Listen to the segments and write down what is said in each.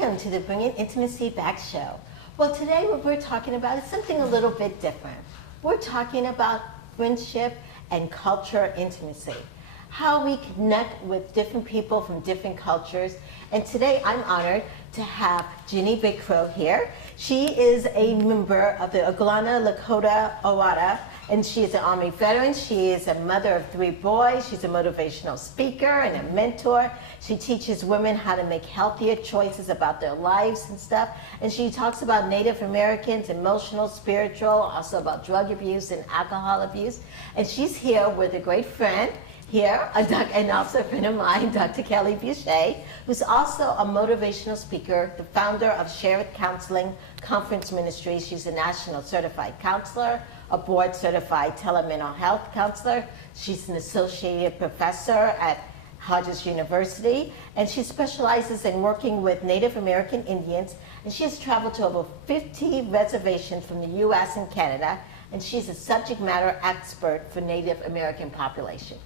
Welcome to the Bringing Intimacy Back show. Well, today what we're talking about is something a little bit different. We're talking about friendship and culture intimacy, how we connect with different people from different cultures. And today I'm honored to have Jenny Big Crow here. She is a member of the Oglala Lakota Oyata, and she is an Army veteran. She is a mother of 3 boys. She's a motivational speaker and a mentor. She teaches women how to make healthier choices about their lives and stuff. And she talks about Native Americans, emotional, spiritual, also about drug abuse and alcohol abuse. And she's here with a great friend here, and also a friend of mine, Dr. Kelly Bushéy, who's also a motivational speaker, the founder of Cherith Counseling Conference Ministries. She's a national certified counselor, a board certified Tele-mental health counselor. She's an associate professor at Hodges University, and she specializes in working with Native American Indians, and she has traveled to over 50 reservations from the US and Canada, and she's a subject matter expert for Native American population.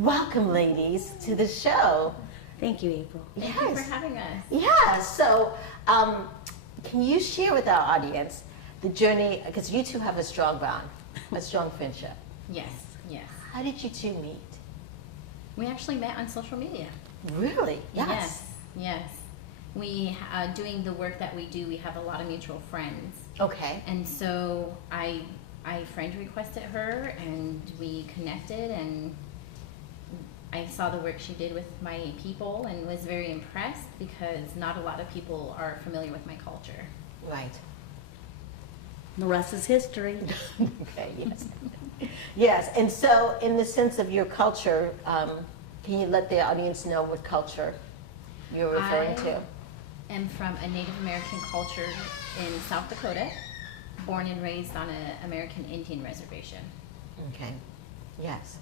Welcome, ladies, to the show. Thank you, April. Thank you for having us. Yeah, so can you share with our audience the journey, because you two have a strong bond, a strong friendship. Yes, yes. How did you two meet? We actually met on social media. Really? Yes, yes. We, doing the work that we do, we have a lot of mutual friends. Okay. And so I friend requested her, and we connected, and I saw the work she did with my people and was very impressed because not a lot of people are familiar with my culture. Right. The rest is history. Okay, yes. Yes, and so in the sense of your culture, can you let the audience know what culture you're referring to? I am from a Native American culture in South Dakota, born and raised on an American Indian reservation. Okay, yes.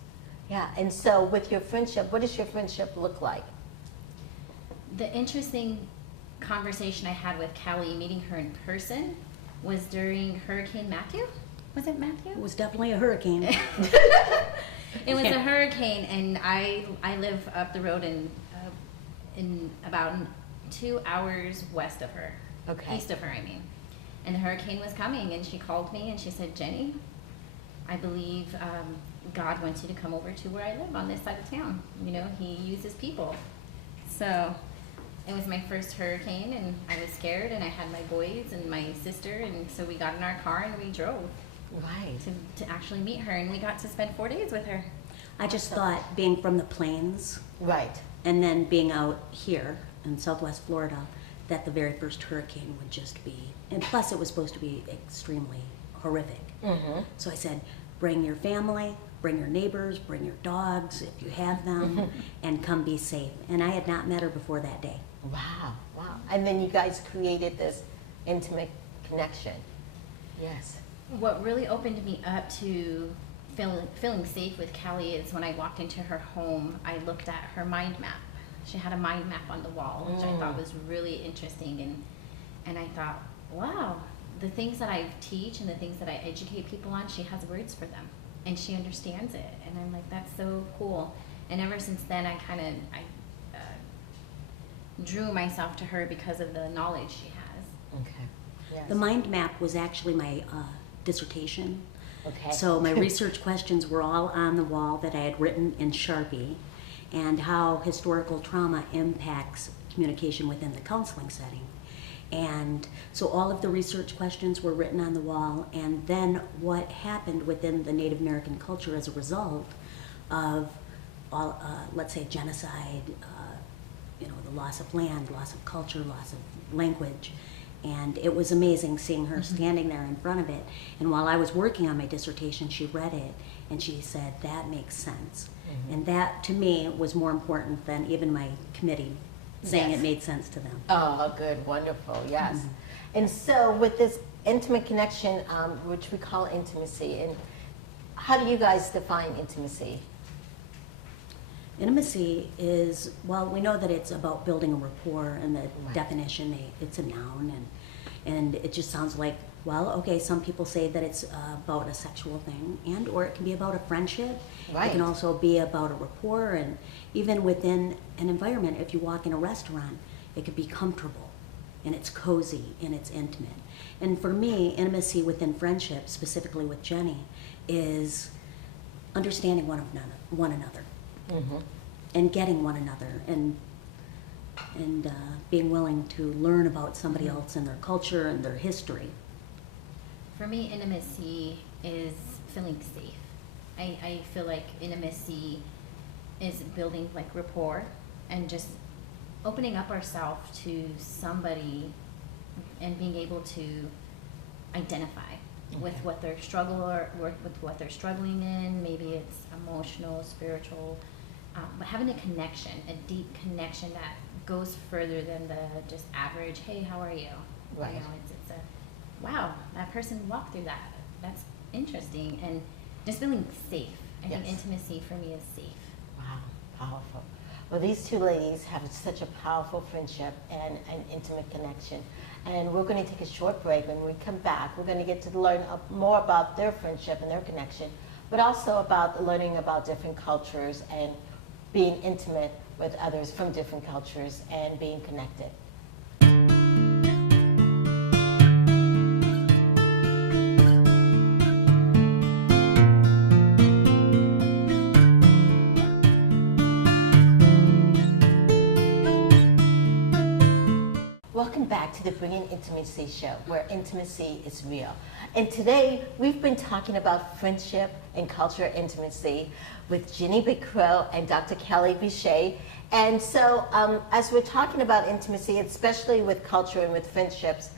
Yeah, and so with your friendship, what does your friendship look like? The interesting conversation I had with Callie, meeting her in person, was during Hurricane Matthew. Was it Matthew? It was definitely a hurricane. It was a hurricane, and I live up the road in about 2 hours west of her. Okay. East of her, I mean. And the hurricane was coming, and she called me and she said, Jenny, I believe God wants you to come over to where I live on this side of town. You know, he uses people. So it was my first hurricane, and I was scared, and I had my boys and my sister, and so we got in our car and we drove. Right. To actually meet her, and we got to spend 4 days with her. I just thought being from the plains Right. and then being out here in Southwest Florida, that the very first hurricane would just be, and plus it was supposed to be extremely horrific. Mm-hmm. So I said, bring your family, bring your neighbors, bring your dogs if you have them, and come be safe. And I had not met her before that day. Wow, wow. And then you guys created this intimate connection. Yes. What really opened me up to feeling safe with Callie is when I walked into her home, I looked at her mind map. She had a mind map on the wall, which I thought was really interesting. And I thought, wow, the things that I teach and the things that I educate people on, she has words for them. And she understands it. And I'm like, that's so cool. And ever since then, I drew myself to her because of the knowledge she has. Okay. Yes. The mind map was actually my dissertation. Okay. So my research questions were all on the wall that I had written in Sharpie, and how historical trauma impacts communication within the counseling setting. And so all of the research questions were written on the wall, and then what happened within the Native American culture as a result of, all, let's say, genocide, the loss of land, loss of culture, loss of language. And it was amazing seeing her standing there in front of it. And while I was working on my dissertation, she read it, and she said, that makes sense. And that, to me, was more important than even my committee saying Yes. it made sense to them. Oh, good, wonderful, yes. And so with this intimate connection, which we call intimacy, and how do you guys define intimacy? Intimacy is, well, we know that it's about building a rapport, and the Right. definition, it's a noun, and it just sounds like, well, okay, some people say that it's about a sexual thing, and or it can be about a friendship. Right. It can also be about a rapport, and even within an environment, if you walk in a restaurant, it could be comfortable. and it's cozy and it's intimate. And for me, intimacy within friendship, specifically with Jenny, is understanding one another and getting one another and being willing to learn about somebody else and their culture and their history. For me, intimacy is feeling safe. I feel like intimacy is building like rapport and just opening up ourselves to somebody and being able to identify with what their with what they're struggling in. Maybe it's emotional, spiritual, but having a connection, a deep connection that goes further than the just average, hey, how are you? Right. You know, it's a, wow, that person walked through that. That's interesting. And just feeling safe. I think intimacy for me is safe. Wow, powerful. Well, these two ladies have such a powerful friendship and an intimate connection. And we're going to take a short break. When we come back, we're going to get to learn more about their friendship and their connection, but also about learning about different cultures and being intimate with others from different cultures and being connected. Welcome back to the Bringing Intimacy Show, where intimacy is real. And today, we've been talking about friendship and cultural intimacy with Jenny Big-Crow and Dr. Kelly Bushéy. And so, as we're talking about intimacy, especially with culture and with friendships,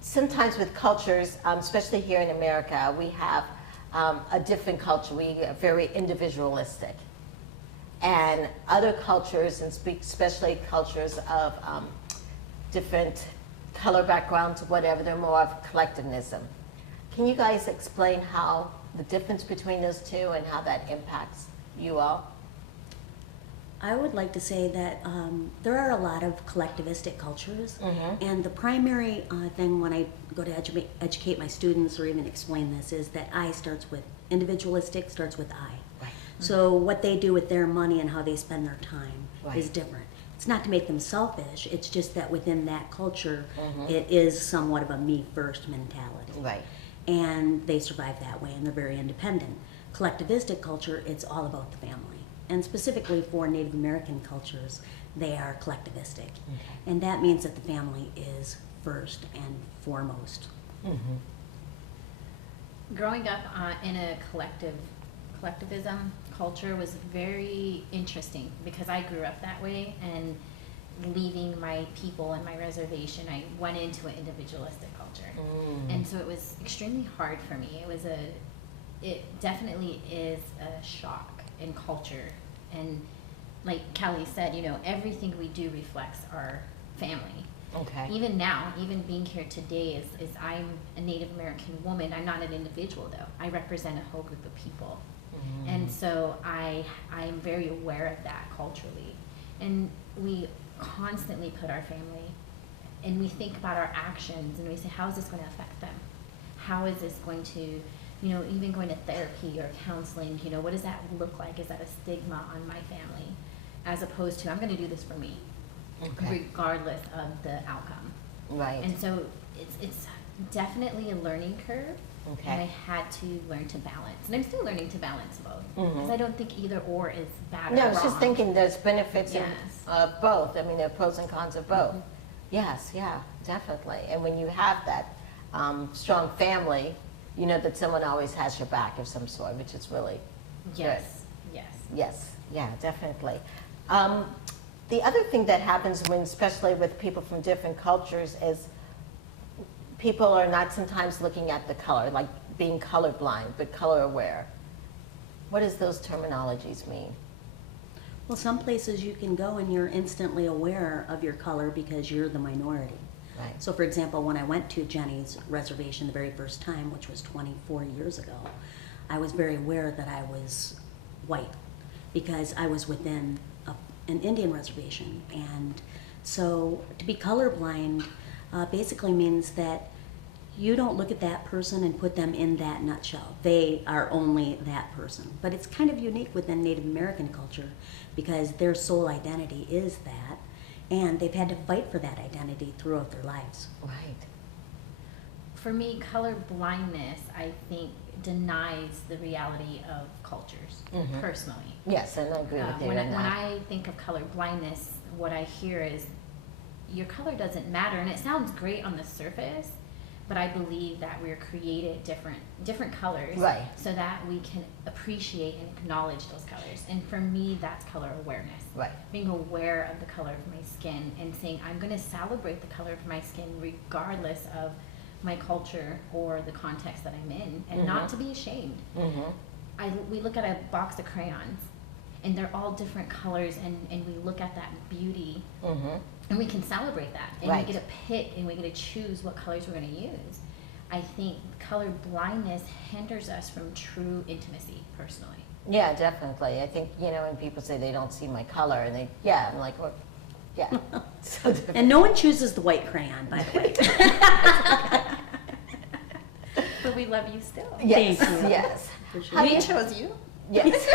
sometimes with cultures, especially here in America, we have a different culture. We are very individualistic. And other cultures, and especially cultures of different color backgrounds, whatever, they're more of collectivism. Can you guys explain how the difference between those two and how that impacts you all? I would like to say that there are a lot of collectivistic cultures, and the primary thing when I go to educate my students or even explain this is that I starts with, individualistic starts with I. Right. So what they do with their money and how they spend their time Right. is different. It's not to make them selfish, it's just that within that culture, it is somewhat of a me first mentality. Right. And they survive that way and they're very independent. Collectivistic culture, it's all about the family. And specifically for Native American cultures, they are collectivistic. And that means that the family is first and foremost. Growing up in a collectivism culture was very interesting because I grew up that way, and leaving my people and my reservation, I went into an individualistic culture. And so it was extremely hard for me. It definitely is a shock in culture. And like Kelly said, you know, everything we do reflects our family. Okay. Even now, even being here today, is I'm a Native American woman. I'm not an individual though. I represent a whole group of people. And so I'm very aware of that culturally. And we constantly put our family, and we think about our actions, and we say, how is this going to affect them? How is this going to, you know, even going to therapy or counseling, you know, what does that look like? Is that a stigma on my family? As opposed to, I'm going to do this for me, regardless of the outcome. Right. And so it's definitely a learning curve. Okay. And I had to learn to balance. And I'm still learning to balance both. Because I don't think either or is bad or No, I wrong. was just thinking there's benefits Yes. in both. I mean, there are pros and cons of both. Yes, yeah, definitely. And when you have that strong family, you know that someone always has your back of some sort, which is really Yes, good. yes. Yes, yeah, definitely. The other thing that happens when, especially with people from different cultures, is people are not sometimes looking at the color, like being colorblind, but color aware. What does those terminologies mean? Well, some places you can go and you're instantly aware of your color because you're the minority. Right. So for example, when I went to Jenny's reservation the very first time, which was 24 years ago, I was very aware that I was white because I was within an Indian reservation. And so to be colorblind basically means that you don't look at that person and put them in that nutshell. They are only that person. But it's kind of unique within Native American culture because their sole identity is that. and they've had to fight for that identity throughout their lives. Right. For me, color blindness, I think, denies the reality of cultures, personally. Yes, and I agree with you When on that. I think of color blindness, what I hear is your color doesn't matter, and it sounds great on the surface, but I believe that we're created different colors, Right. so that we can appreciate and acknowledge those colors. And for me, that's color awareness. Right. Being aware of the color of my skin and saying, I'm going to celebrate the color of my skin regardless of my culture or the context that I'm in, and not to be ashamed. We look at a box of crayons, and they're all different colors, and we look at that beauty, and we can celebrate that, and Right. we get to pick, and we get to choose what colors we're going to use. I think color blindness hinders us from true intimacy, personally. Yeah, definitely. I think, you know, when people say they don't see my color, and I'm like, well, yeah. So different. And no one chooses the white crayon, by the way. But we love you still. Yes, Thank you. yes. For sure. How do We you- chose you. Yes.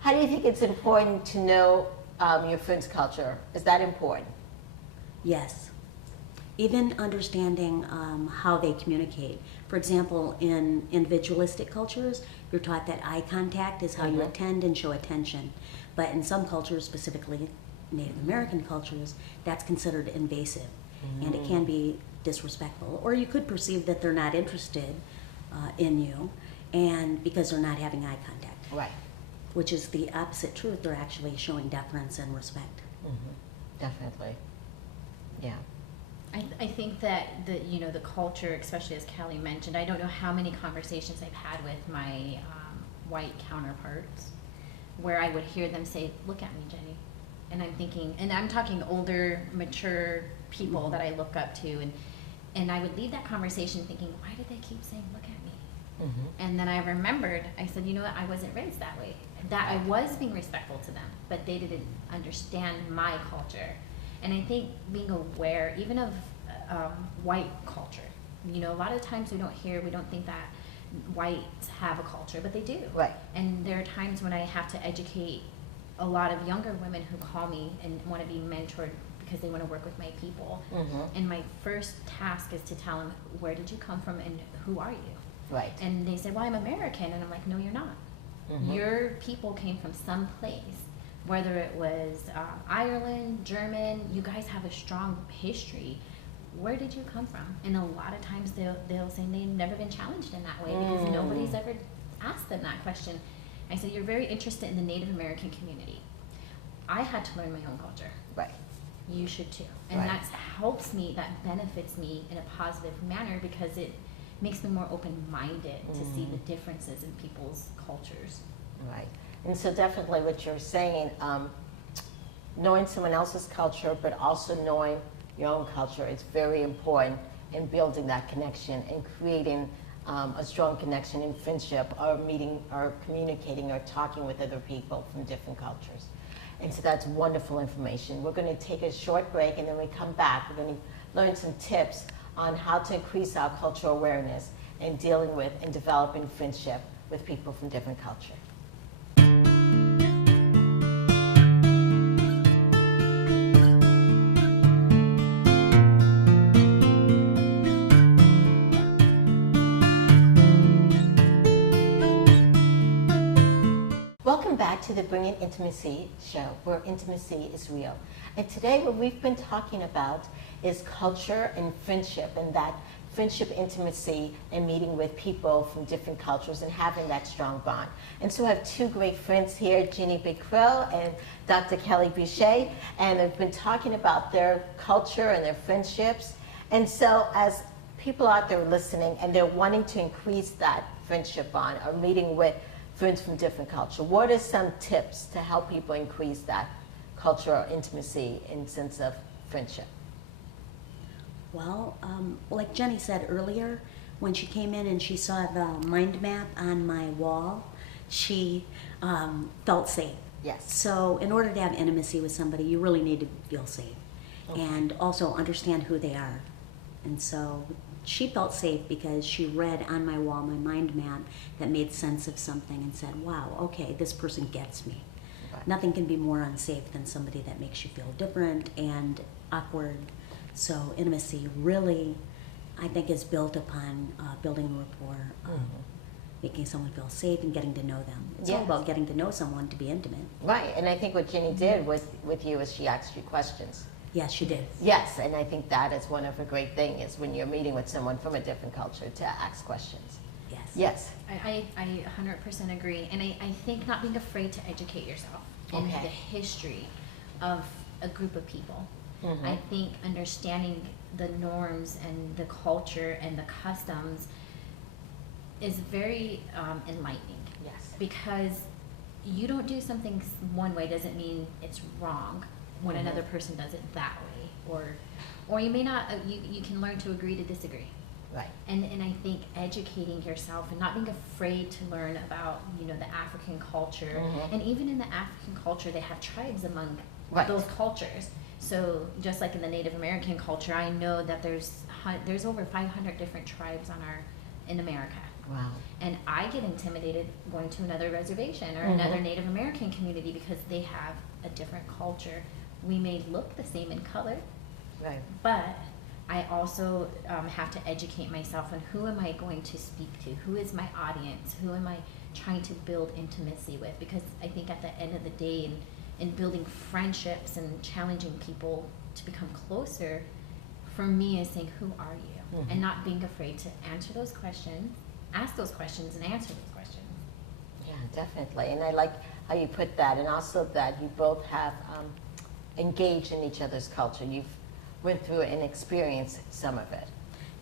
How do you think it's important to know your friend's culture? Is that important? Yes. Even understanding how they communicate. For example, in individualistic cultures, you're taught that eye contact is how you attend and show attention. But in some cultures, specifically Native American cultures, that's considered invasive. And it can be disrespectful. Or you could perceive that they're not interested in you, and because they're not having eye contact. Right. Which is the opposite truth. They're actually showing deference and respect. Definitely. Yeah. I think that the culture, especially as Kelly mentioned, I don't know how many conversations I've had with my white counterparts where I would hear them say, "Look at me, Jenny," and I'm thinking, and I'm talking older, mature people that I look up to, and I would leave that conversation thinking, why did they keep saying, "Look at me"? And then I remembered, I said, you know what, I wasn't raised that way. That I was being respectful to them, but they didn't understand my culture. And I think being aware, even of white culture, a lot of times we don't think that whites have a culture, but they do. Right. And there are times when I have to educate a lot of younger women who call me and want to be mentored because they want to work with my people. And my first task is to tell them, where did you come from and who are you? Right. And they say, well, I'm American. And I'm like, no, you're not. Your people came from some place, whether it was Ireland, German. You guys have a strong history. Where did you come from? And a lot of times they'll say they've never been challenged in that way because nobody's ever asked them that question. I said, you're very interested in the Native American community. I had to learn my own culture. Right. You should too. And Right. that helps me, that benefits me in a positive manner because it makes me more open-minded to see the differences in people's cultures. Right. And so definitely what you're saying, knowing someone else's culture, but also knowing your own culture is very important in building that connection and creating a strong connection in friendship or meeting or communicating or talking with other people from different cultures. And so that's wonderful information. We're going to take a short break, and then we come back. We're going to learn some tips on how to increase our cultural awareness and dealing with and developing friendship with people from different cultures. Welcome back to the Bringing Intimacy show, where intimacy is real. And today what we've been talking about is culture and friendship, and that friendship, intimacy, and meeting with people from different cultures and having that strong bond. And so I have two great friends here, Ginny Big-Quill and Dr. Kelly Bushéy, and they've been talking about their culture and their friendships. And so as people out there listening and they're wanting to increase that friendship bond or meeting with friends from different culture, what are some tips to help people increase that cultural intimacy in sense of friendship? Well, like Jenny said earlier, when she came in and she saw the mind map on my wall, she felt safe. Yes. So in order to have intimacy with somebody, you really need to feel safe and also understand who they are. And so she felt safe because she read on my wall my mind map that made sense of something and said, wow, okay, this person gets me. Right. nothing can be more unsafe than somebody that makes you feel different and awkward. So intimacy really, I think, is built upon building rapport, making someone feel safe and getting to know them. It's all Yes. about getting to know someone to be intimate. Right, and I think what Ginny did with you is she asked you questions. Yes, she did. Yes, and I think that is one of the great things is when you're meeting with someone from a different culture to ask questions. Yes. Yes. I 100% agree. And I think not being afraid to educate yourself in Okay. the history of a group of people. Mhm. I think understanding the norms and the culture and the customs is very enlightening. Yes. Because you don't do something one way doesn't mean it's wrong when Mhm. another person does it that way. Or you may not, you can learn to agree to disagree. Right. And I think educating yourself and not being afraid to learn about, the African culture. Mhm. And even in the African culture, they have tribes among Right. those cultures. So just like in the Native American culture, I know that there's over 500 different tribes in America. Wow. And I get intimidated going to another reservation or Mhm. another Native American community because they have a different culture. We may look the same in color, Right. but I also have to educate myself on who am I going to speak to, who is my audience, who am I trying to build intimacy with, because I think at the end of the day in building friendships and challenging people to become closer, for me is saying who are you, Mhm. and not being afraid to answer those questions, ask those questions and answer those questions. Yeah, definitely. And I like how you put that, and also that you both have engaged in each other's culture. You've went through it and experienced some of it.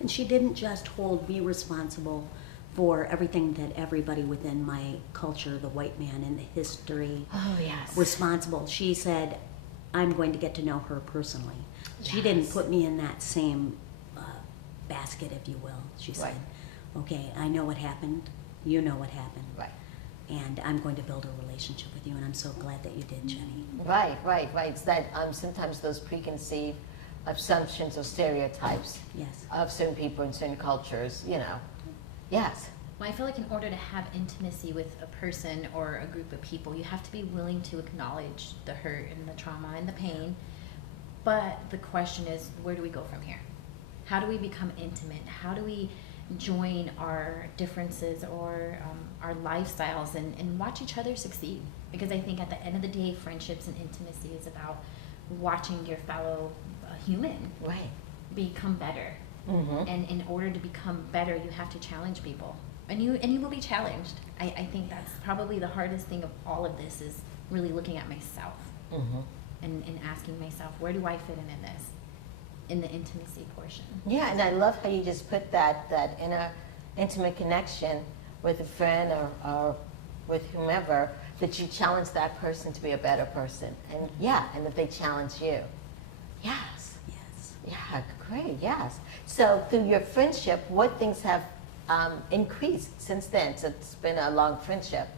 And she didn't just hold me responsible for everything that everybody within my culture, the white man in the history, Oh, yes. responsible. She said, I'm going to get to know her personally. She didn't Yes. put me in that same basket, if you will. She said, okay, I know what happened, you know what happened, Right. and I'm going to build a relationship with you, and I'm so glad that you did, Jenny. Right. It's that sometimes those preconceived assumptions or stereotypes Yes. of certain people in certain cultures, Yes. Well, I feel like in order to have intimacy with a person or a group of people, you have to be willing to acknowledge the hurt and the trauma and the pain. But the question is, where do we go from here? How do we become intimate? How do we join our differences or our lifestyles and watch each other succeed? Because I think at the end of the day, friendships and intimacy is about watching your fellow human Right. become better. Mm-hmm. And in order to become better, you have to challenge people, and you will be challenged. I think that's probably the hardest thing of all of this is really looking at myself Mm-hmm. and asking myself, where do I fit in this, in the intimacy portion? Yeah, and I love how you just put that inner intimate connection with a friend or with whomever, that you challenge that person to be a better person, and and that they challenge you. Yes. Yes. Yeah, great. Yes. So through your friendship, what things have increased since then? So it's been a long friendship.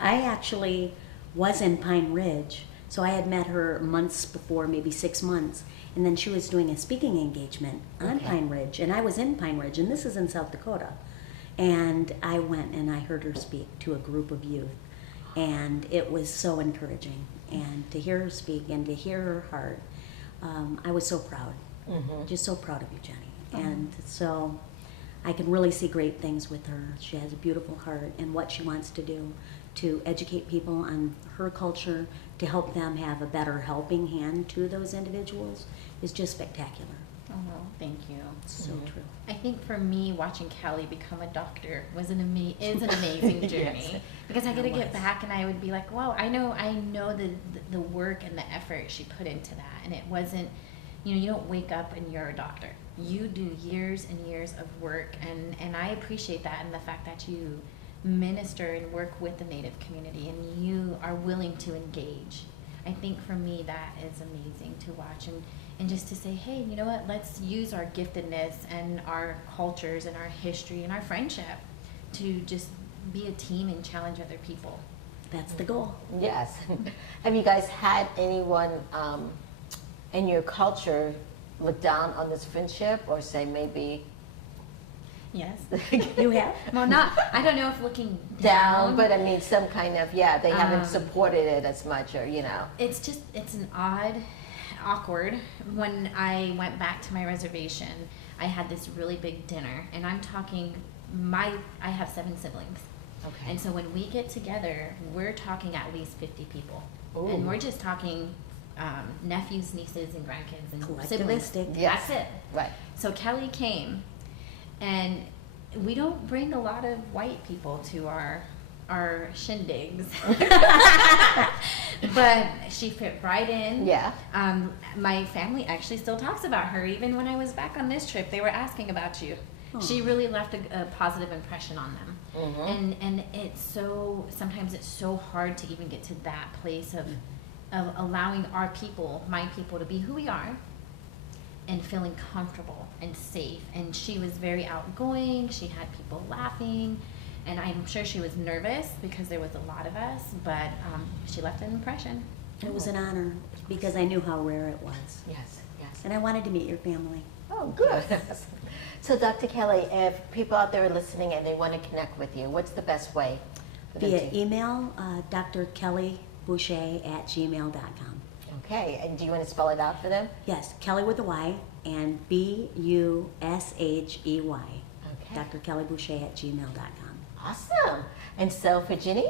I actually was in Pine Ridge, so I had met her months before, maybe 6 months, and then she was doing a speaking engagement on Okay. Pine Ridge, and I was in Pine Ridge, and this is in South Dakota, and I went and I heard her speak to a group of youth, and it was so encouraging, and to hear her speak and to hear her heart, I was so proud, Mm-hmm. just so proud of you, Jenny, and so I can really see great things with her. She has a beautiful heart, and what she wants to do to educate people on her culture, to help them have a better helping hand to those individuals is just spectacular. Oh, thank you. So Mhm. true. I think for me, watching Callie become a doctor is an amazing journey. Yes, because I got to it get was. back and I would be like, wow, I know the work and the effort she put into that, and it wasn't, you don't wake up and you're a doctor. You do years and years of work, and I appreciate that, and the fact that you minister and work with the Native community and you are willing to engage. I think for me that is amazing to watch, and just to say, hey, you know what, let's use our giftedness and our cultures and our history and our friendship to just be a team and challenge other people. That's the goal. Yes. Have you guys had anyone in your culture look down on this friendship, or say maybe? Yes. You have? Well, I don't know if looking Down, but I mean some kind of, yeah, they haven't Um, supported it as much, or, you know. It's an awkward. When I went back to my reservation, I had this really big dinner, and I'm talking, I have 7 siblings. Okay. And so when we get together, we're talking at least 50 people. Ooh. And we're just talking nephews, nieces, and grandkids, and siblings. Collectivistic. Yes. That's it. Right. So Kelly came, and we don't bring a lot of white people to our shindigs. But she fit right in. Yeah. My family actually still talks about her. Even when I was back on this trip, they were asking about you. Oh. She really left a positive impression on them. Mhm. And sometimes it's so hard to even get to that place of allowing our people, my people, to be who we are and feeling comfortable and safe. And she was very outgoing. She had people laughing. And I'm sure she was nervous because there was a lot of us, but she left an impression. It was an honor because I knew how rare it was. Yes, yes. And I wanted to meet your family. Oh, good. So, Dr. Kelly, if people out there are listening and they want to connect with you, what's the best way? for them Via to- email, drkellybushay@gmail.com. Okay, and do you want to spell it out for them? Yes, Kelly with a Y and Bushey. Okay. drkellybushay@gmail.com. Awesome. And so for Ginny?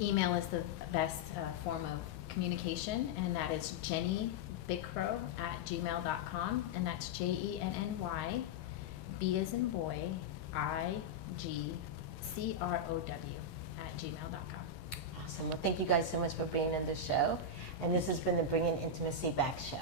Email is the best form of communication, and that is jennybigcrow@gmail.com, and that's JENNY, B as in boy, IGCROW @gmail.com. Awesome. Well, thank you guys so much for being on the show. And this has been the Bringing Intimacy Back show.